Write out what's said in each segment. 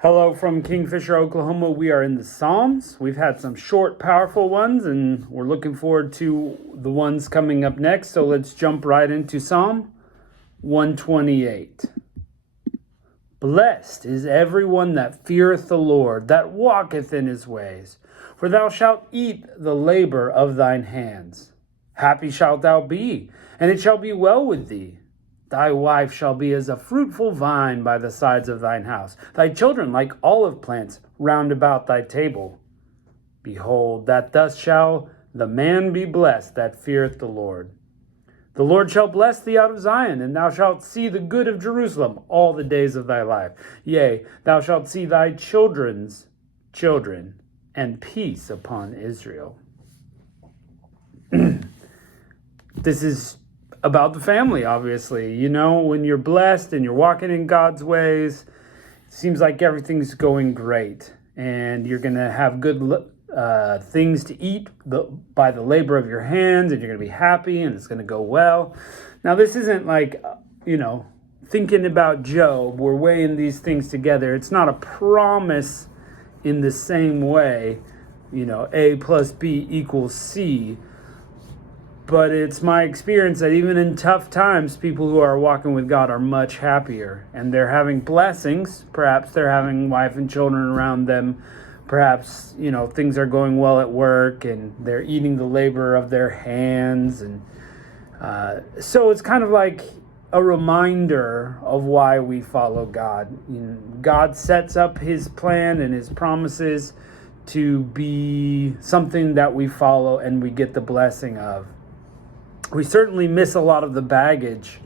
Hello from Kingfisher, Oklahoma. We are in the Psalms. We've had some short, powerful ones, and we're looking forward to the ones coming up next. So let's jump right into Psalm 128. Blessed is everyone that feareth the Lord, that walketh in his ways. For thou shalt eat the labor of thine hands. Happy shalt thou be, and it shall be well with thee. Thy wife shall be as a fruitful vine by the sides of thine house, thy children like olive plants round about thy table. Behold, that thus shall the man be blessed that feareth the Lord. The Lord shall bless thee out of Zion, and thou shalt see the good of Jerusalem all the days of thy life. Yea, thou shalt see thy children's children, and peace upon Israel. This is about the family, obviously. You know, when you're blessed and you're walking in God's ways, it seems like everything's going great, and you're going to have good things to eat by the labor of your hands, and you're going to be happy, and it's going to go well. Now, this isn't like, thinking about Job. We're weighing these things together. It's not a promise in the same way, A plus B equals C. But it's my experience that even in tough times, people who are walking with God are much happier. And they're having blessings. Perhaps they're having wife and children around them. Perhaps, things are going well at work and they're eating the labor of their hands. And so it's kind of like a reminder of why we follow God. God sets up his plan and his promises to be something that we follow and we get the blessing of. We certainly miss a lot of the baggage.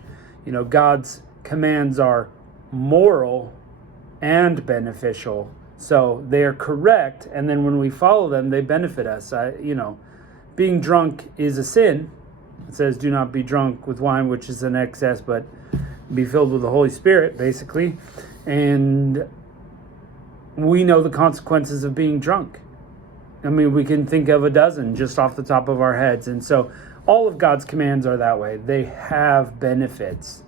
God's commands are moral and beneficial. So they are correct, and then when we follow them, they benefit us. Being drunk is a sin. It says, do not be drunk with wine, which is an excess, but be filled with the Holy Spirit, basically. And we know the consequences of being drunk. We can think of a dozen just off the top of our heads. And so all of God's commands are that way. They have benefits.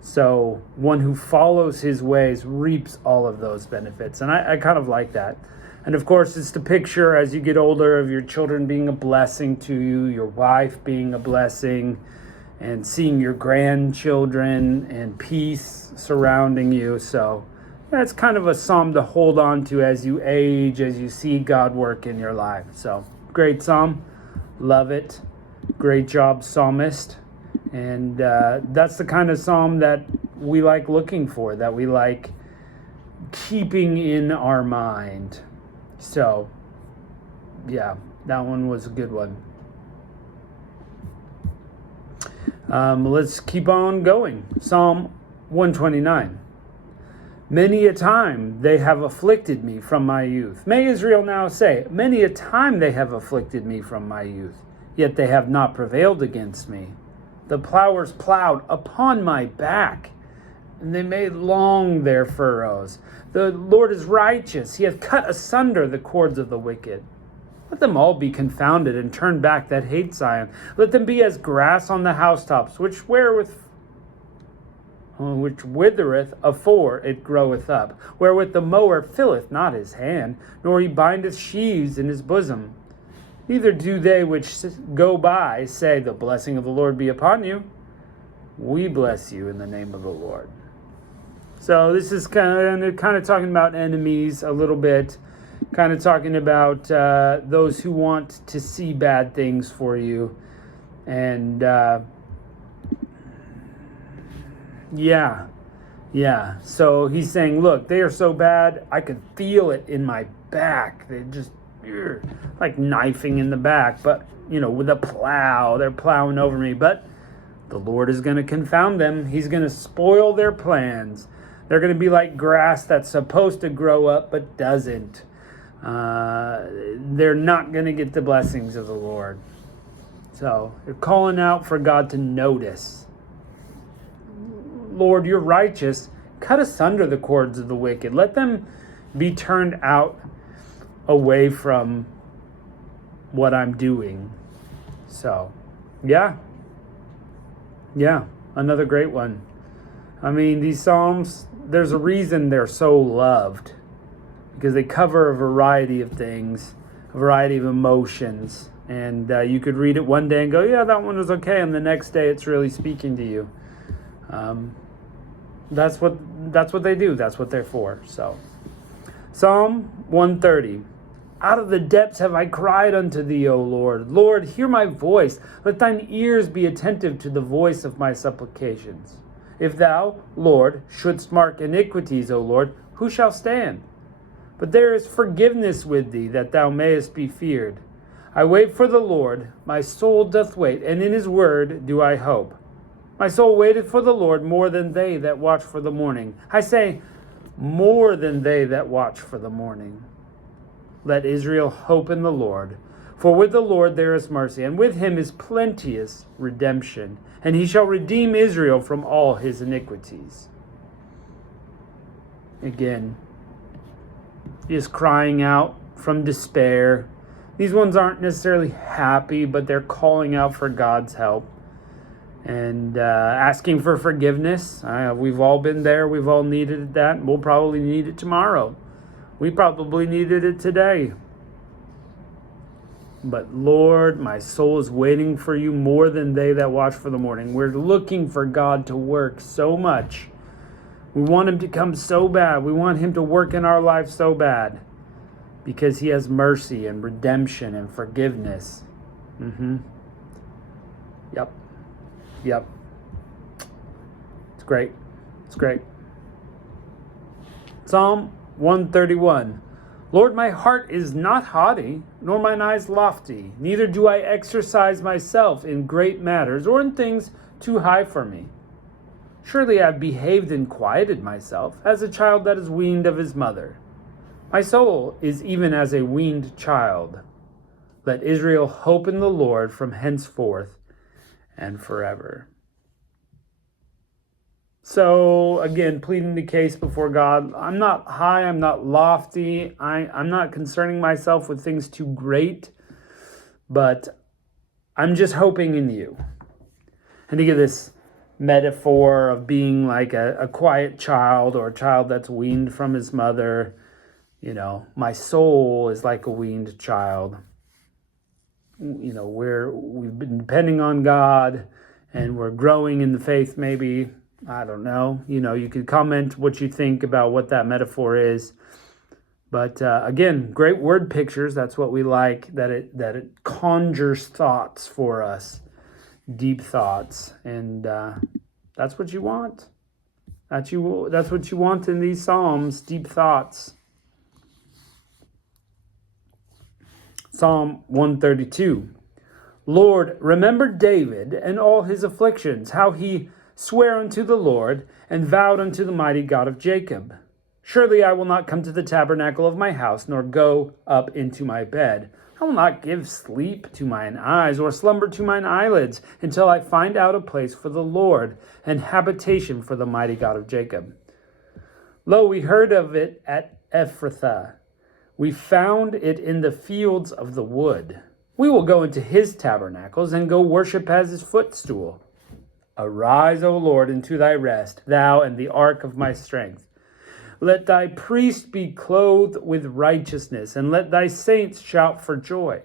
So one who follows his ways reaps all of those benefits. And I kind of like that. And of course, it's the picture as you get older of your children being a blessing to you, your wife being a blessing, and seeing your grandchildren and peace surrounding you. So that's kind of a psalm to hold on to as you age, as you see God work in your life. So great psalm. Love it. Great job, psalmist. And that's the kind of psalm that we like looking for, that we like keeping in our mind. So, yeah, that one was a good one. Let's keep on going. Psalm 129. Many a time they have afflicted me from my youth. May Israel now say, many a time they have afflicted me from my youth. Yet they have not prevailed against me. The plowers plowed upon my back, and they made long their furrows. The Lord is righteous. He hath cut asunder the cords of the wicked. Let them all be confounded and turn back that hate Zion. Let them be as grass on the housetops, which withereth afore it groweth up, wherewith the mower filleth not his hand, nor he bindeth sheaves in his bosom. Neither do they which go by say, the blessing of the Lord be upon you. We bless you in the name of the Lord. So this is kind of talking about enemies a little bit, kind of talking about those who want to see bad things for you. And yeah. So he's saying, look, they are so bad, I could feel it in my back. They just like knifing in the back, but with a plow, they're plowing over me. But the Lord is going to confound them. He's going to spoil their plans. They're going to be like grass that's supposed to grow up but doesn't. They're not going to get the blessings of the Lord. So they're calling out for God to notice. Lord, you're righteous. Cut asunder the cords of the wicked. Let them be turned out away from what I'm doing. So, yeah, another great one. These Psalms, there's a reason they're so loved. because they cover a variety of things, a variety of emotions. And you could read it one day and go, yeah, that one was okay. And the next day it's really speaking to you. That's what they do. That's what they're for. So Psalm 130. Out of the depths have I cried unto thee, O Lord. Lord, hear my voice. Let thine ears be attentive to the voice of my supplications. If thou, Lord, shouldst mark iniquities, O Lord, who shall stand? But there is forgiveness with thee, that thou mayest be feared. I wait for the Lord, my soul doth wait, and in his word do I hope. My soul waiteth for the Lord more than they that watch for the morning. I say, more than they that watch for the morning. Let Israel hope in the Lord. For with the Lord there is mercy, and with him is plenteous redemption, and he shall redeem Israel from all his iniquities. Again, he is crying out from despair. These ones aren't necessarily happy, but they're calling out for God's help and asking for forgiveness. We've all been there. We've all needed that. We'll probably need it tomorrow. We probably needed it today. But Lord, my soul is waiting for you more than they that watch for the morning. We're looking for God to work so much. We want him to come so bad. We want him to work in our life so bad. Because he has mercy and redemption and forgiveness. Yep. It's great. Psalm 131. Lord, my heart is not haughty, nor mine eyes lofty. Neither do I exercise myself in great matters or in things too high for me. Surely I have behaved and quieted myself as a child that is weaned of his mother. My soul is even as a weaned child. Let Israel hope in the Lord from henceforth and forever. So, again, pleading the case before God. I'm not high, I'm not lofty, I'm not concerning myself with things too great, but I'm just hoping in you. And to give this metaphor of being like a quiet child or a child that's weaned from his mother, my soul is like a weaned child. We've been depending on God and we're growing in the faith maybe. I don't know. You could comment what you think about what that metaphor is. But again, great word pictures. That's what we like, that it conjures thoughts for us, deep thoughts. And that's what you want. That's what you want in these Psalms, deep thoughts. Psalm 132. Lord, remember David and all his afflictions, how he sware unto the Lord, and vowed unto the mighty God of Jacob. Surely I will not come to the tabernacle of my house, nor go up into my bed. I will not give sleep to mine eyes, or slumber to mine eyelids, until I find out a place for the Lord, and habitation for the mighty God of Jacob. Lo, we heard of it at Ephrathah. We found it in the fields of the wood. We will go into his tabernacles, and go worship as his footstool. Arise, O Lord, into thy rest, thou and the ark of my strength. Let thy priest be clothed with righteousness, and let thy saints shout for joy.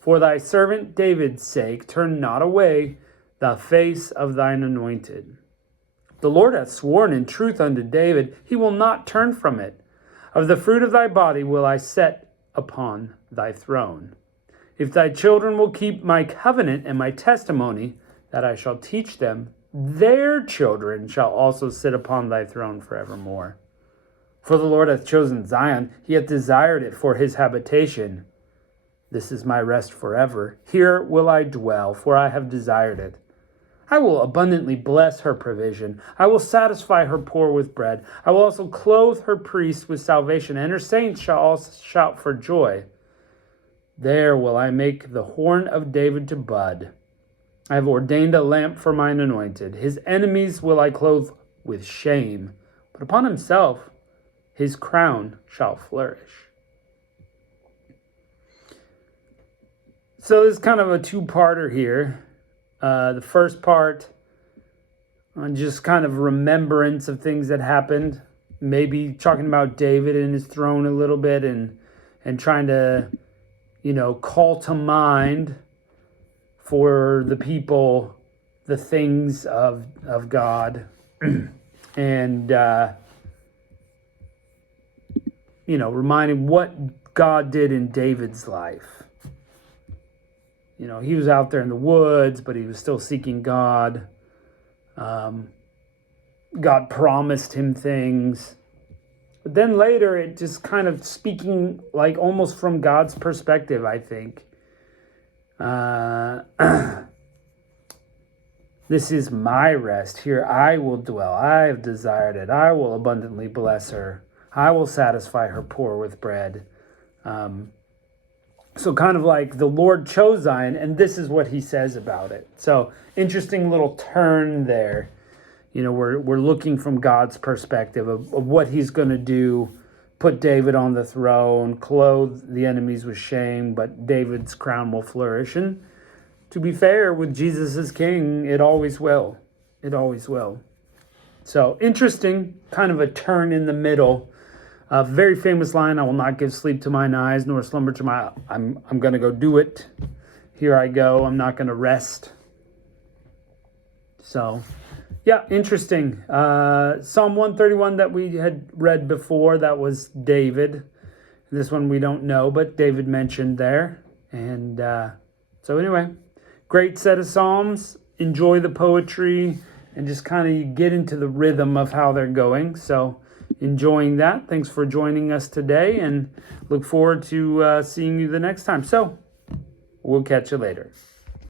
For thy servant David's sake, turn not away the face of thine anointed. The Lord hath sworn in truth unto David, he will not turn from it. Of the fruit of thy body will I set upon thy throne. If thy children will keep my covenant and my testimony, that I shall teach them, their children shall also sit upon thy throne forevermore. For the Lord hath chosen Zion, he hath desired it for his habitation. This is my rest forever. Here will I dwell, for I have desired it. I will abundantly bless her provision. I will satisfy her poor with bread. I will also clothe her priests with salvation, and her saints shall also shout for joy. There will I make the horn of David to bud. I have ordained a lamp for mine anointed. His enemies will I clothe with shame, but upon himself his crown shall flourish. So this is kind of a two-parter here. The first part on just kind of remembrance of things that happened maybe talking about David and his throne a little bit, and trying to, call to mind for the people the things of God, and reminding what God did in David's life. He was out there in the woods, but he was still seeking God. God promised him things. But then later, it just kind of speaking like almost from God's perspective, I think. This is my rest. Here I will dwell. I have desired it. I will abundantly bless her. I will satisfy her poor with bread. So kind of like the Lord chose Zion, and this is what he says about it. So interesting little turn there. We're looking from God's perspective of what he's going to do, put David on the throne, clothe the enemies with shame, but David's crown will flourish. And to be fair, with Jesus as king, it always will. It always will. So interesting, kind of a turn in the middle. A very famous line, I will not give sleep to mine eyes, nor slumber to my... I'm going to go do it. Here I go. I'm not going to rest. So, yeah, interesting. Psalm 131 that we had read before, that was David. This one we don't know, but David mentioned there. And so anyway, great set of Psalms. Enjoy the poetry and just kind of get into the rhythm of how they're going. So enjoying that. Thanks for joining us today, and look forward to seeing you the next time. So we'll catch you later.